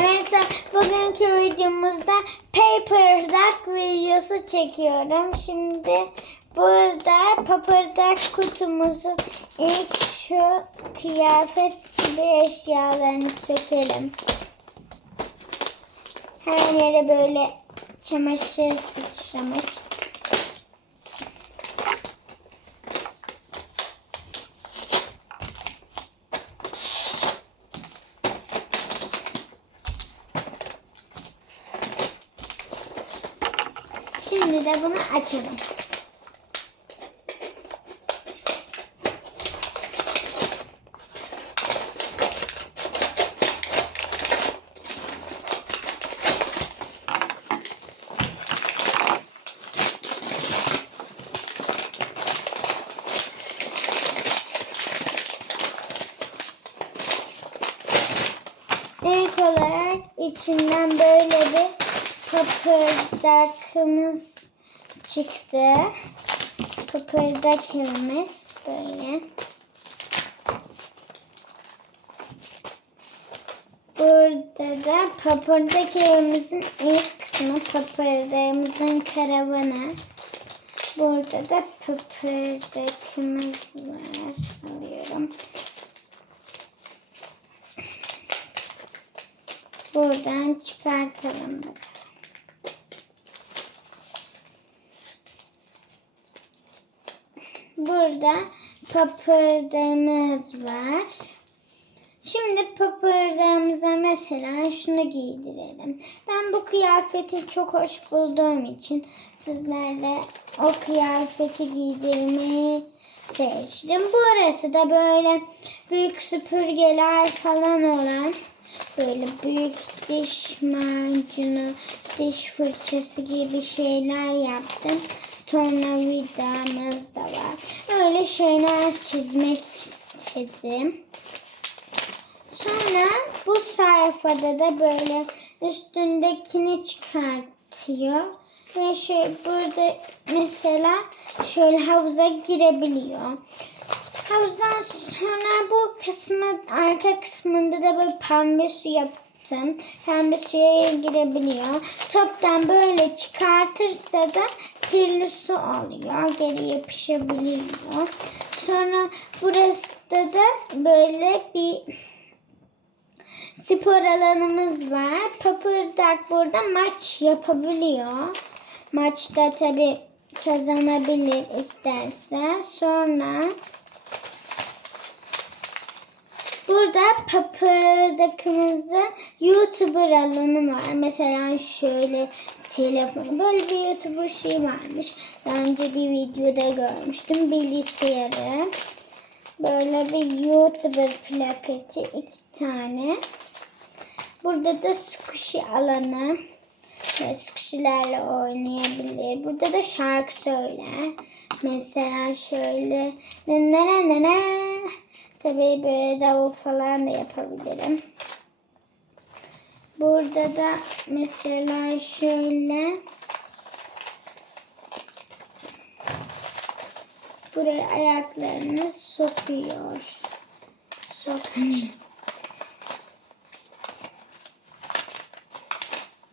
Evet, bugünkü videomuzda Paper Duck videosu çekiyorum. Şimdi burada Paper Duck kutumuzun ilk şu kıyafet gibi eşyalarını sökelim. Her yere böyle çamaşır sıçramış. Şimdi de bunu açalım. İlk olarak içinden böyle bir kıpırdakımız çıktı. Kıpırdak evimiz böyle. Burada da papırdak evimizin ilk kısmı papırdağımızın karavanı. Burada da papırdakımız var. Alıyorum. Buradan çıkartalım bakalım. Burada papırdağımız var. Şimdi papırdağımıza mesela şunu giydirelim. Ben bu kıyafeti çok hoş bulduğum için sizlerle o kıyafeti giydirmeyi seçtim. Burası da böyle büyük süpürgeler falan olan böyle büyük diş macunu, diş fırçası gibi şeyler yaptım. Tornavidamız da var. Öyle şeyler çizmek istedim. Sonra bu sayfada da böyle üstündekini çıkartıyor. Ve şey burada mesela şöyle havuza girebiliyor. Havuzdan sonra bu kısmı arka kısmında da böyle pembe su yaptım. Pembe suya girebiliyor. Toptan böyle çıkartırsa da kirli su oluyor. Geri yapışabiliyor. Sonra burası da, da böyle bir spor alanımız var. Papırdak burada maç yapabiliyor. Maçta tabi kazanabilir isterse. Sonra Burada papırdakımızın YouTuber alanı var. Mesela şöyle telefon. Böyle bir YouTuber şey varmış. Daha önce bir videoda görmüştüm. Bilgisayarı. Böyle bir YouTuber plaketi. iki tane. Burada da squishy alanı. Ve squishy'lerle oynayabilir. Burada da şarkı söyler. Mesela şöyle. Ne ne ne ne. Tabii böyle davul falan da yapabilirim. Burada da mesela şöyle buraya ayaklarını sokuyor. Sokamıyor.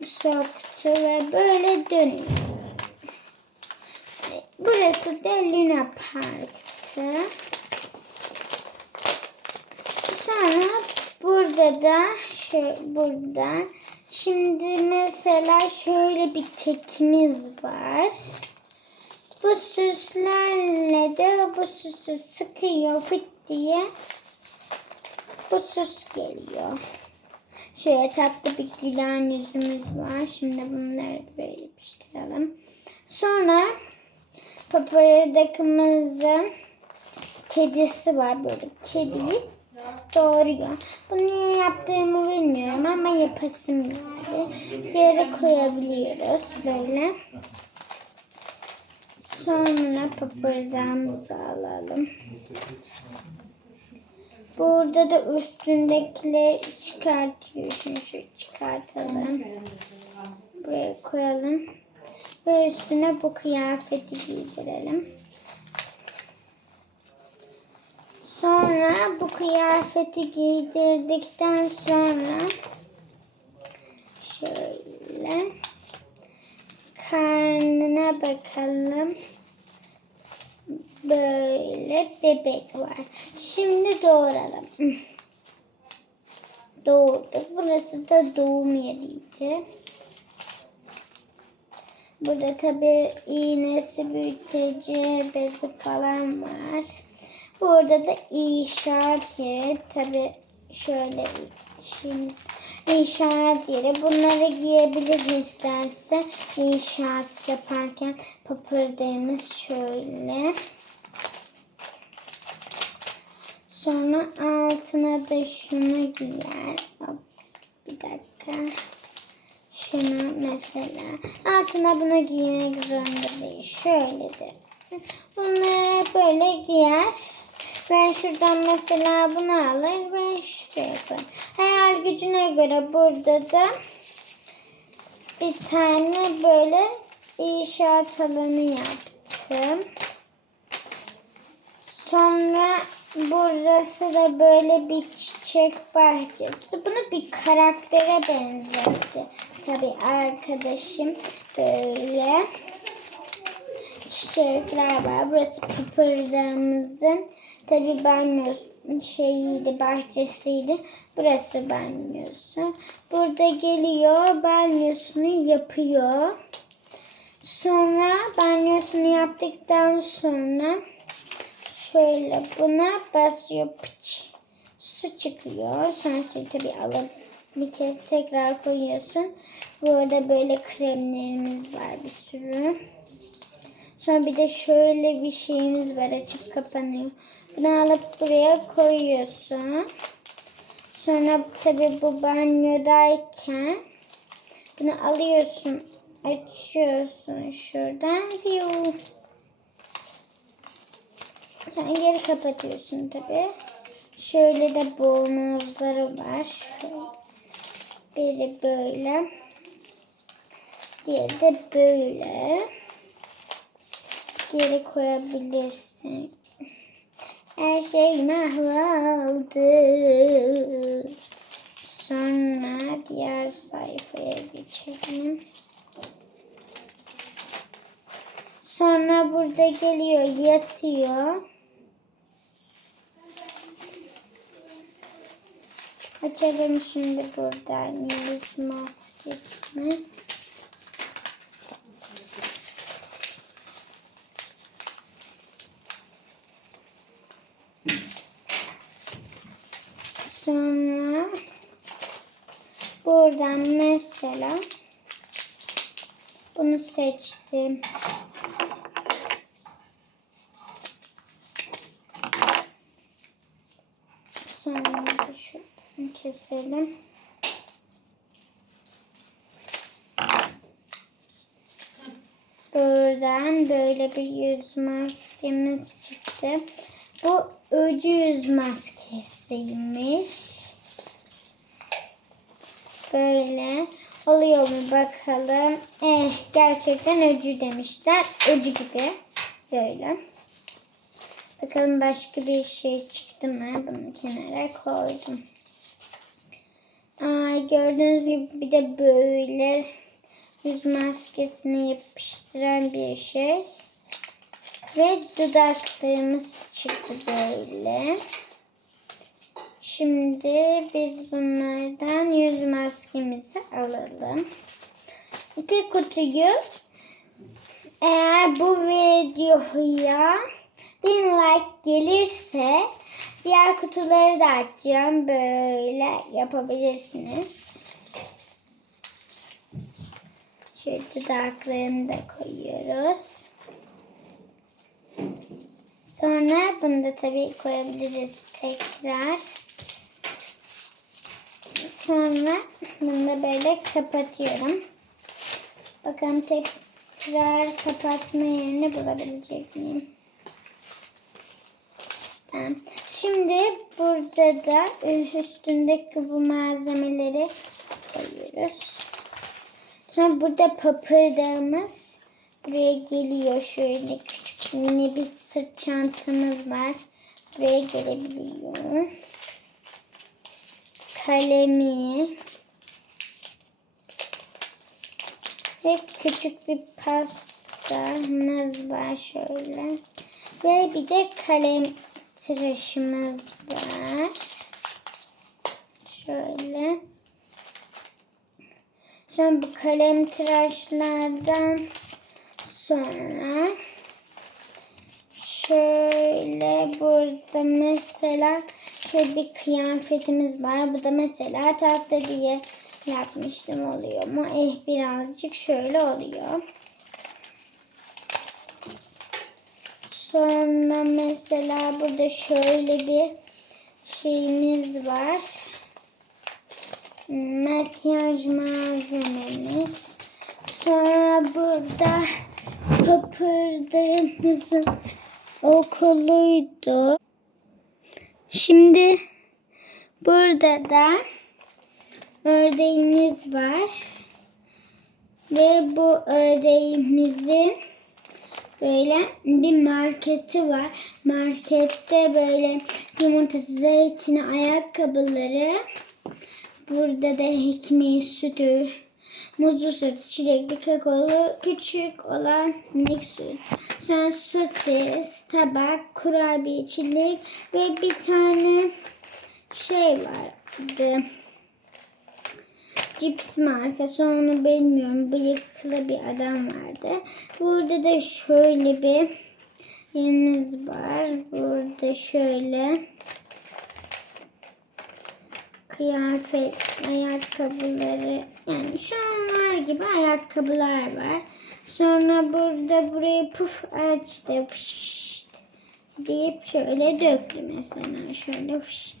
Soktu ve böyle dönüyor. Burası da Luna Park'tı. Sonra burada da şöyle burada. Şimdi mesela şöyle bir kekimiz var. Bu süslerle de bu süsü sıkıyor fıt diye. Bu süs geliyor. Şöyle tatlı bir gülen yüzümüz var. Şimdi bunları böyle yapıştıralım. Sonra paparadakımızın kedisi var böyle kediyi doğruyor. Bunu niye yaptığımı bilmiyorum ama yapasım geldi. Geri koyabiliyoruz böyle. Sonra papırdağımızı alalım. Burada da üstündekileri çıkartıyor. Şimdi şöyle çıkartalım. Buraya koyalım. Ve üstüne bu kıyafeti giydirelim. Sonra bu kıyafeti giydirdikten sonra Şöyle. Karnına bakalım. Böyle bebek var. Şimdi doğuralım. Doğurduk. Burası da doğum yeriydi. Burada tabi iğnesi, büyüteci, bezi falan var. Burada da inşaat yeri. Tabi şöyle şimdi inşaat yeri. Bunları giyebilir isterse inşaat yaparken papırdağımız şöyle. Sonra altına da şunu giyer. Hop, Bir dakika. Şunu mesela. Altına bunu giymek zorunda değil. Şöyle de. Bunu böyle giyer. Ben şuradan mesela bunu alır ve şuraya koyarım. Hayal gücüne göre burada da bir tane böyle inşaat alanı yaptım. Sonra burası da böyle bir çiçek bahçesi. Bunu bir karaktere benzetti. Tabii arkadaşım böyle çiçekler var. Burası pıpırdağımızın tabii banyo şeyiydi, bahçesiydi. Burası banyosu. Burada geliyor, banyosunu yapıyor. Sonra banyosunu yaptıktan sonra şöyle buna basıyor pıç. Su çıkıyor. Sonra suyu tabii alıp bir kere tekrar koyuyorsun. Burada böyle kremlerimiz var bir sürü. Sonra bir de şöyle bir şeyimiz var açıp kapanıyor. Bunu alıp buraya koyuyorsun. Sonra tabii bu banyodayken bunu alıyorsun, açıyorsun şuradan. Sonra geri kapatıyorsun tabii. Şöyle de bornozları var. Biri böyle. Diğeri de böyle. Geri koyabilirsin. Her şey mahvoldu. Sonra diğer sayfaya geçelim. Sonra burada geliyor, yatıyor. Açalım şimdi buradan yüz maskesini. Sonra buradan mesela bunu seçtim. Sonra da şuradan keselim. Buradan böyle bir yüz maskemiz çıktı. Bu öcü yüz maskesiymiş. Böyle oluyor mu bakalım. Eh gerçekten öcü demişler. Öcü gibi. Böyle. Bakalım başka bir şey çıktı mı? Bunu kenara koydum. Aa, gördüğünüz gibi bir de böyle yüz maskesini yapıştıran bir şey. Ve dudaklarımız çıktı böyle. Şimdi biz bunlardan yüz maskemizi alalım. İki kutuyu eğer bu videoya bin like gelirse diğer kutuları da açacağım. Böyle yapabilirsiniz. Şöyle dudaklarını da koyuyoruz. Sonra bunu da tabii koyabiliriz tekrar. Sonra bunu da böyle kapatıyorum. Bakalım tekrar kapatma yerini bulabilecek miyim? Tamam. Şimdi burada da üstündeki bu malzemeleri koyuyoruz. Sonra burada papırdağımız buraya geliyor. Şöyle küçük mini bir sırt çantamız var. Buraya gelebiliyor. Kalemi. Ve küçük bir pastamız var şöyle. Ve bir de kalem tıraşımız var. Şöyle. Sonra bu kalem tıraşlardan sonra şöyle burada mesela şöyle bir kıyafetimiz var. Bu da mesela tahta diye yapmıştım oluyor mu? Eh birazcık şöyle oluyor. Sonra mesela burada şöyle bir şeyimiz var. Makyaj malzememiz. Sonra burada papırdağımızın okuluydu. Şimdi burada da ördeğimiz var. Ve bu ördeğimizin böyle bir marketi var. Markette böyle yumurtası, zeytini, ayakkabıları. Burada da ekmeği, sütü, muzlu süt, çilekli, kakaolu, küçük olan minik süt. Sonra sosis, tabak, kurabiye, çilek ve bir tane şey vardı. Cips markası onu bilmiyorum. Bıyıklı bir adam vardı. Burada da şöyle bir yerimiz var. Burada şöyle kıyafet, ayakkabıları yani şu anlar gibi ayakkabılar var. Sonra burada burayı puf açtı. Fışt deyip şöyle döktü mesela. Şöyle fışt.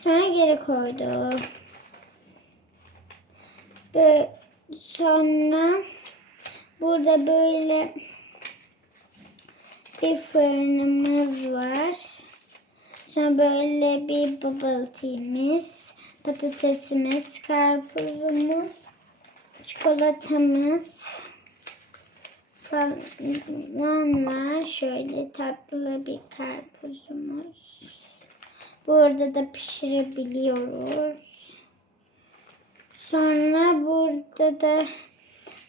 Sonra geri koydu. Böyle sonra burada böyle bir fırınımız var. Sonra böyle bir bubble tea'miz, patatesimiz, karpuzumuz, çikolatamız falan var. Şöyle tatlı bir karpuzumuz. Burada da pişirebiliyoruz. Sonra burada da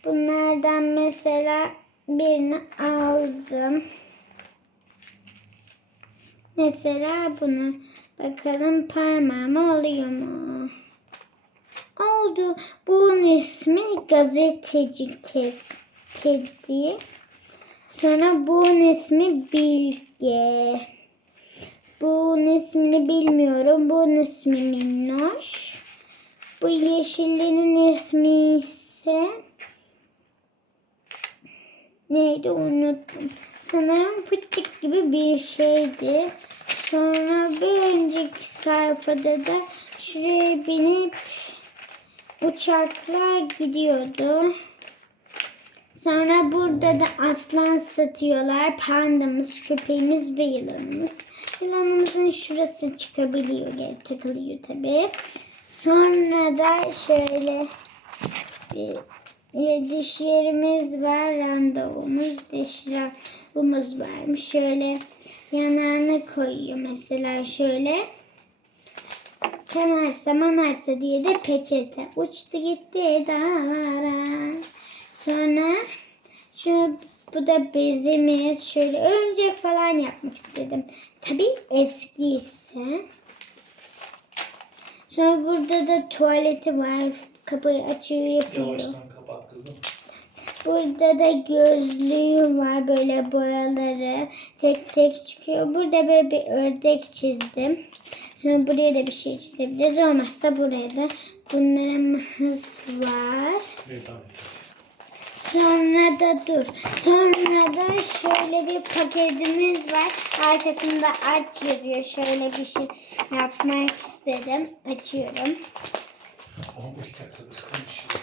bunlardan mesela birini aldım. Mesela bunu bakalım parmağıma oluyor mu? Oldu. Bunun ismi gazeteci kes, kedi. Sonra bunun ismi Bilge. Bunun ismini bilmiyorum. Bunun ismi Minnoş. Bu yeşillerin ismi ise neydi unuttum. Sanırım fıçık gibi bir şeydi. Sonra bir önceki sayfada da şuraya binip uçakla gidiyordu. Sonra burada da aslan satıyorlar. Pandamız, köpeğimiz ve yılanımız. Yılanımızın şurası çıkabiliyor. Geri takılıyor tabii. Sonra da şöyle bir, bir diş yerimiz var. Randevumuz, diş randevumuz varmış. Şöyle yanlarına koyuyor mesela şöyle. Kanarsa manarsa diye de peçete. Uçtu gitti dağlara. Sonra şu bu da bezimiz. Şöyle örümcek falan yapmak istedim. Tabii eski ise. Sonra burada da tuvaleti var. Kapıyı açıyor yapıyor. Yavaştan kapat kızım. Burada da gözlüğü var böyle boyaları tek tek çıkıyor. Burada böyle bir ördek çizdim. Sonra buraya da bir şey çizebiliriz. Olmazsa buraya da bunlarımız var. Bir tane. Sonra da dur. Sonra da şöyle bir paketimiz var. Arkasında aç yazıyor. Şöyle bir şey yapmak istedim. Açıyorum. 15 dakikadır konuşuyor. Evet, 15 dakikadır konuşuyor.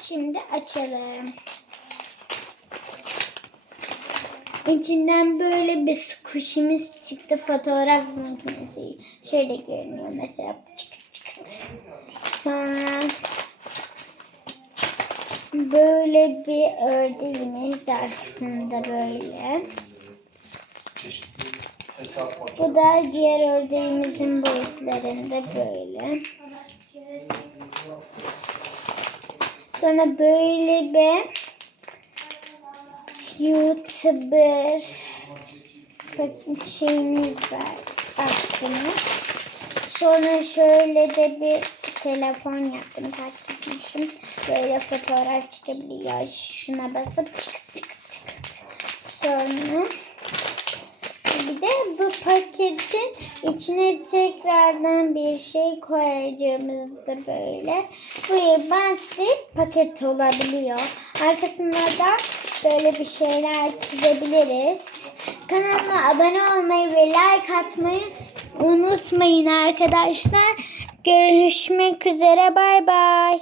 Şimdi açalım. İçinden böyle bir squishimiz çıktı. Fotoğraf makinesi. Şöyle görünüyor mesela. Çıkıt çıkıt. Sonra böyle bir ördeğimiz arkasında böyle. Çeşitli. Bu da diğer ördeğimizin boyutlarında böyle. Sonra böyle bir YouTuber şeyimiz var aslında. Sonra şöyle de bir telefon yaptım. Ters tutmuşum. Böyle fotoğraf çıkabiliyor. Şuna basıp çık çık çık. Sonra bir de bu paketin içine tekrardan bir şey koyacağımızda böyle. Buraya bantlayıp paket olabiliyor. Arkasında da böyle bir şeyler çizebiliriz. Kanalıma abone olmayı ve like atmayı unutmayın arkadaşlar. Görüşmek üzere bay bay.